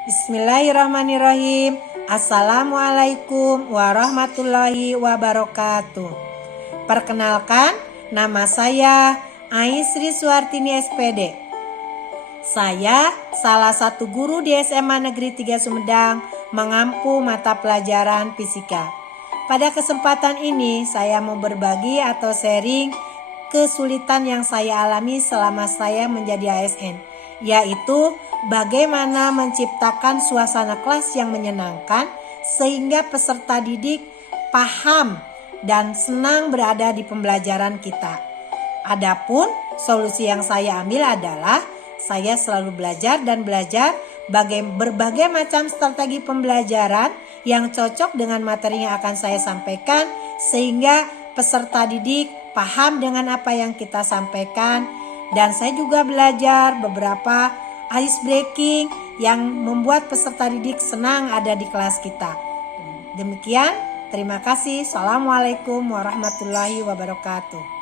Bismillahirrahmanirrahim. Assalamualaikum warahmatullahi wabarakatuh. Perkenalkan, nama saya Aisri Suartini SPD. Saya salah satu guru di SMA Negeri 3 Sumedang mengampu mata pelajaran fisika. Pada kesempatan ini saya mau berbagi atau sharing kesulitan yang saya alami selama saya menjadi ASN, yaitu bagaimana menciptakan suasana kelas yang menyenangkan sehingga peserta didik paham dan senang berada di pembelajaran kita. Adapun solusi yang saya ambil adalah saya selalu belajar berbagai macam strategi pembelajaran yang cocok dengan materi yang akan saya sampaikan sehingga peserta didik paham dengan apa yang kita sampaikan. Dan saya juga belajar beberapa ice breaking yang membuat peserta didik senang ada di kelas kita. Demikian, terima kasih. Assalamualaikum warahmatullahi wabarakatuh.